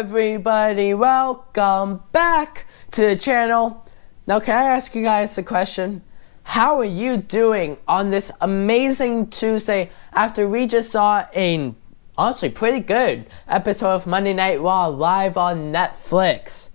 everybody, welcome back to the channel. Now can I ask you guys a question? How are you doing on this amazing Tuesday after we just saw a honestly pretty good episode of Monday Night Raw live on Netflix?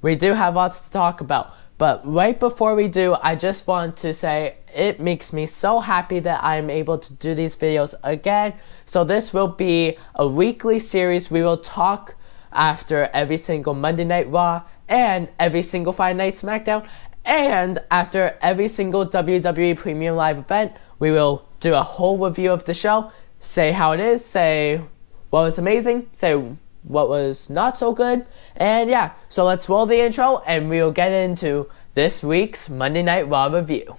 We do have lots to talk about, but right before we do, I just want to say it makes me so happy that I'm able to do these videos again. So this will be a weekly series. We will talk after every single Monday Night Raw and every single Friday Night SmackDown. And after every single WWE Premium Live event, we will do a whole review of the show, say how it is, say what was amazing, say what was not so good, and yeah, so let's roll the intro and we will get into this week's Monday Night Raw review.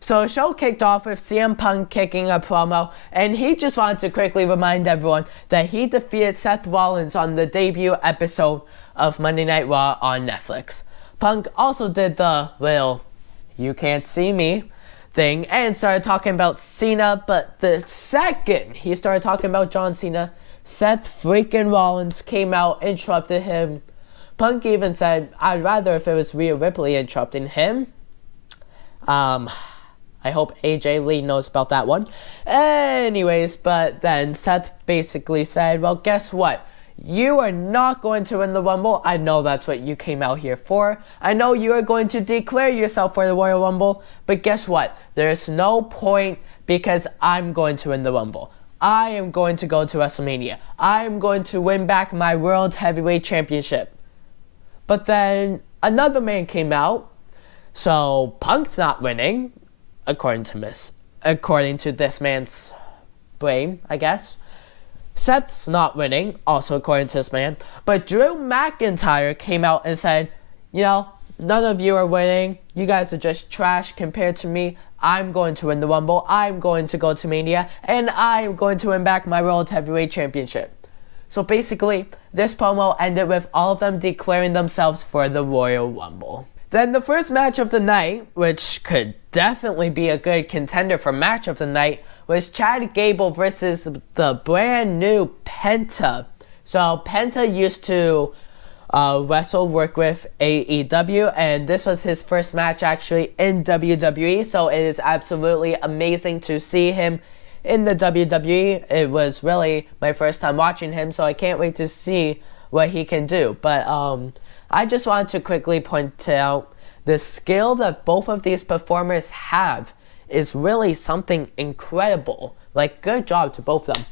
So the show kicked off with CM Punk kicking a promo, and he just wanted to quickly remind everyone that he defeated Seth Rollins on the debut episode of Monday Night Raw on Netflix. Punk also did the little "you can't see me" thing and started talking about Cena, but the second he started talking about John Cena, Seth freaking Rollins came out, interrupted him. Punk even said, "I'd rather if it was Rhea Ripley interrupting him." I hope AJ Lee knows about that one. Anyways, but then Seth basically said, well, guess what? You are not going to win the Rumble. I know that's what you came out here for. I know you are going to declare yourself for the Royal Rumble, but guess what? There's no point because I'm going to win the Rumble. I am going to go to WrestleMania. I am going to win back my World Heavyweight Championship. But then another man came out, so Punk's not winning. According to this man's brain, I guess. Seth's not winning, also according to this man. But Drew McIntyre came out and said, you know, none of you are winning. You guys are just trash compared to me. I'm going to win the Rumble. I'm going to go to Mania. And I'm going to win back my World Heavyweight Championship. So basically, this promo ended with all of them declaring themselves for the Royal Rumble. Then the first match of the night, which could definitely be a good contender for match of the night, was Chad Gable versus the brand new Penta. So Penta used to work with AEW, and this was his first match actually in WWE, so it is absolutely amazing to see him in the WWE. It was really my first time watching him, so I can't wait to see what he can do. But I just wanted to quickly point out the skill that both of these performers have is really something incredible. Like, good job to both of them.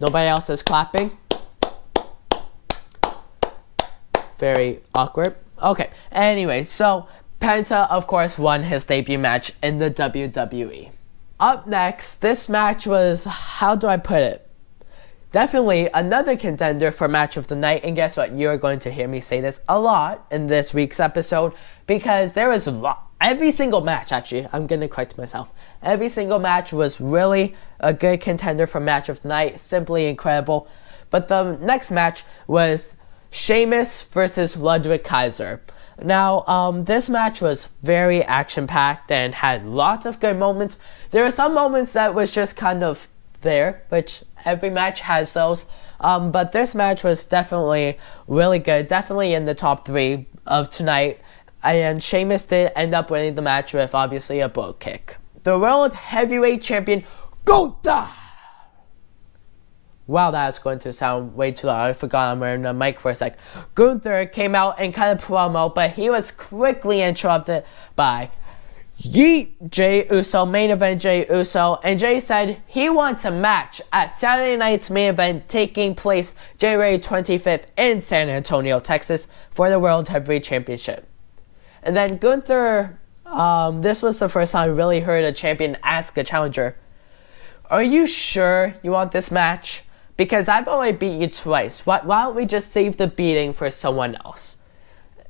Nobody else is clapping. Very awkward. Okay, anyway, so Penta, of course, won his debut match in the WWE. Up next, this match was, how do I put it? Definitely another contender for match of the night, and guess what? You're going to hear me say this a lot in this week's episode because there was every single match, actually, I'm going to correct myself. Every single match was really a good contender for match of the night, simply incredible. But the next match was Sheamus versus Ludwig Kaiser. Now, this match was very action-packed and had lots of good moments. There were some moments that was just kind of there, which every match has those, but this match was definitely really good, definitely in the top 3 of tonight, and Sheamus did end up winning the match with obviously a brogue kick. The World Heavyweight Champion, Gunther! Wow, that's going to sound way too loud. I forgot I'm wearing a mic for a sec. Gunther came out and cut a promo, but he was quickly interrupted by Jey Uso, main event Jey Uso, and Jey said he wants a match at Saturday night's main event taking place January 25th in San Antonio, Texas for the World Heavyweight Championship. And then Gunther, this was the first time I really heard a champion ask a challenger, are you sure you want this match? Because I've only beat you twice. Why don't we just save the beating for someone else?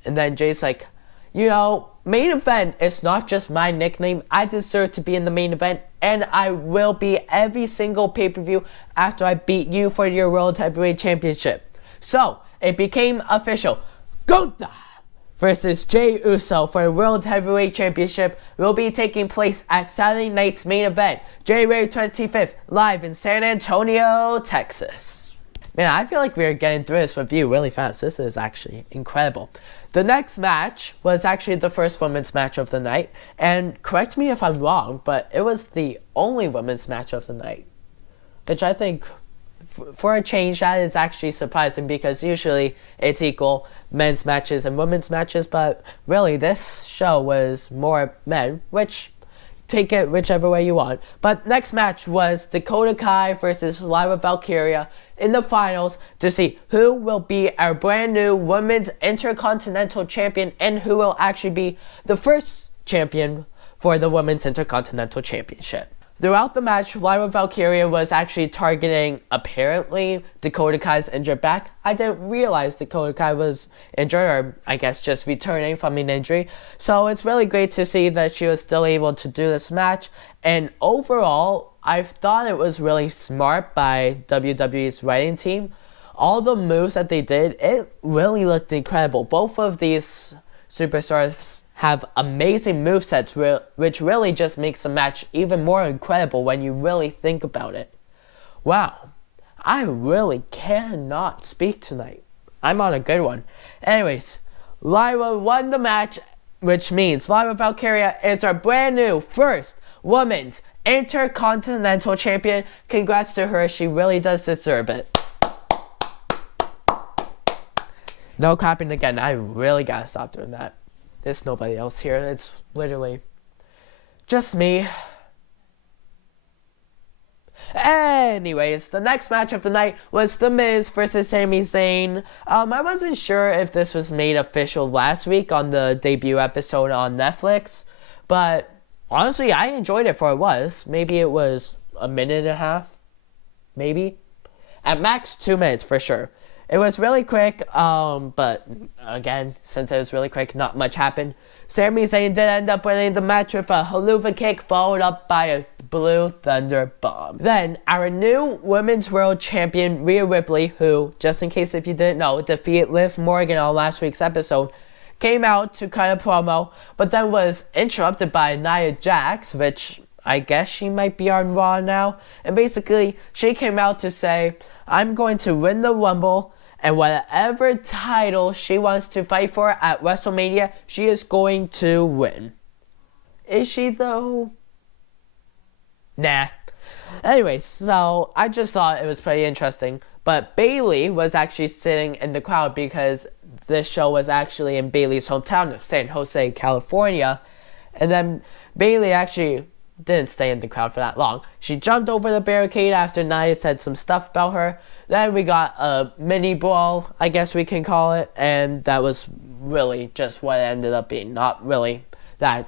And then Jay's like, you know, main event is not just my nickname. I deserve to be in the main event, and I will be every single pay-per-view after I beat you for your World Heavyweight Championship. So, it became official. Gunther versus Jey Uso for the World Heavyweight Championship will be taking place at Saturday night's main event, January 25th, live in San Antonio, Texas. Man, I feel like we're getting through this review really fast. This is actually incredible. The next match was actually the first women's match of the night, and correct me if I'm wrong, but it was the only women's match of the night, which I think, for a change, that is actually surprising because usually it's equal men's matches and women's matches, but really this show was more men, which take it whichever way you want. But next match was Dakota Kai versus Lyra Valkyria in the finals to see who will be our brand new Women's Intercontinental Champion and who will actually be the first champion for the Women's Intercontinental Championship. Throughout the match, Lyra Valkyria was actually targeting, apparently, Dakota Kai's injured back. I didn't realize Dakota Kai was injured, or I guess just returning from an injury. So it's really great to see that she was still able to do this match. And overall, I thought it was really smart by WWE's writing team. All the moves that they did, it really looked incredible. Both of these superstars have amazing movesets, which really just makes the match even more incredible when you really think about it. Wow, I really cannot speak tonight. I'm on a good one. Anyways, Lyra won the match, which means Lyra Valkyria is our brand new first Women's Intercontinental Champion. Congrats to her, she really does deserve it. No clapping again, I really gotta stop doing that. There's nobody else here. It's literally just me. Anyways, the next match of the night was The Miz versus Sami Zayn. I wasn't sure if this was made official last week on the debut episode on Netflix, but honestly, I enjoyed it for what it was. Maybe it was a minute and a half. Maybe. At max 2 minutes for sure. It was really quick, but again, since it was really quick, not much happened. Sami Zayn did end up winning the match with a haluva kick followed up by a Blue Thunder Bomb. Then, our new Women's World Champion, Rhea Ripley, who, just in case if you didn't know, defeated Liv Morgan on last week's episode, came out to cut a promo, but then was interrupted by Nia Jax, which I guess she might be on Raw now. And basically, she came out to say, I'm going to win the Rumble, and whatever title she wants to fight for at WrestleMania, she is going to win. Is she though? Nah. Anyways, so I just thought it was pretty interesting. But Bayley was actually sitting in the crowd because this show was actually in Bayley's hometown of San Jose, California. And then Bayley actually didn't stay in the crowd for that long. She jumped over the barricade after Nia said some stuff about her. Then we got a mini brawl, I guess we can call it, and that was really just what it ended up being. Not really, that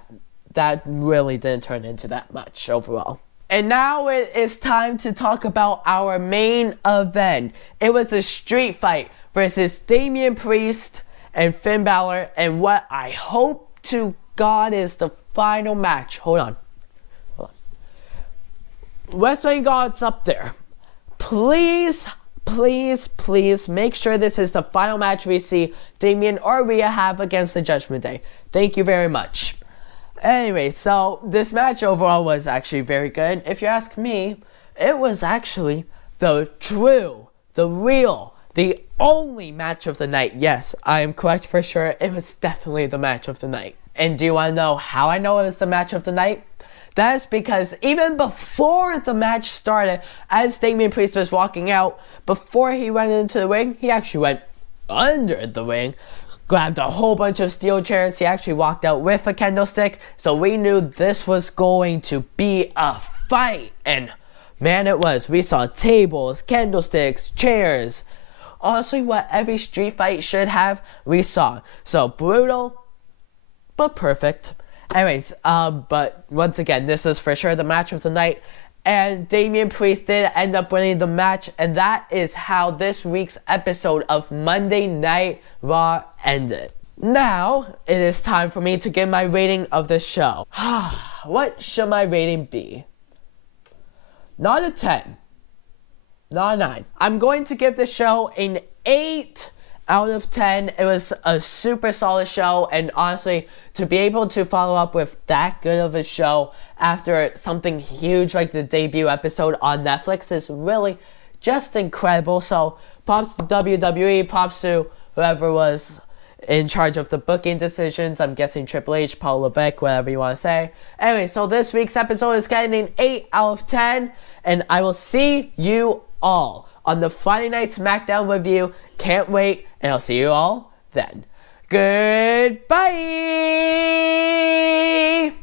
really didn't turn into that much overall. And now it is time to talk about our main event. It was a street fight versus Damian Priest and Finn Balor, and what I hope to God is the final match. Hold on. Wrestling Gods up there. Please make sure this is the final match we see Damian or Rhea have against the Judgment Day. Thank you very much. Anyway, so this match overall was actually very good. If you ask me, it was actually the true, the real, the only match of the night. Yes, I am correct for sure. It was definitely the match of the night. And do you want to know how I know it was the match of the night? That is because even before the match started, as Damian Priest was walking out, before he went into the ring, he actually went under the ring, grabbed a whole bunch of steel chairs. He actually walked out with a candlestick, so we knew this was going to be a fight. And man, it was. We saw tables, candlesticks, chairs. Honestly, what every street fight should have, we saw. So brutal, but perfect. Anyways, but once again, this is for sure the match of the night, and Damian Priest did end up winning the match, and that is how this week's episode of Monday Night Raw ended. Now, it is time for me to give my rating of the show. What should my rating be? Not a 10. Not a 9. I'm going to give the show an 8 out of 10. It was a super solid show, and honestly, to be able to follow up with that good of a show after something huge like the debut episode on Netflix is really just incredible. So, props to WWE, props to whoever was in charge of the booking decisions. I'm guessing Triple H, Paul Levesque, whatever you want to say. Anyway, so this week's episode is getting an 8 out of 10, and I will see you all on the Friday Night SmackDown review. Can't wait, and I'll see you all then. Goodbye!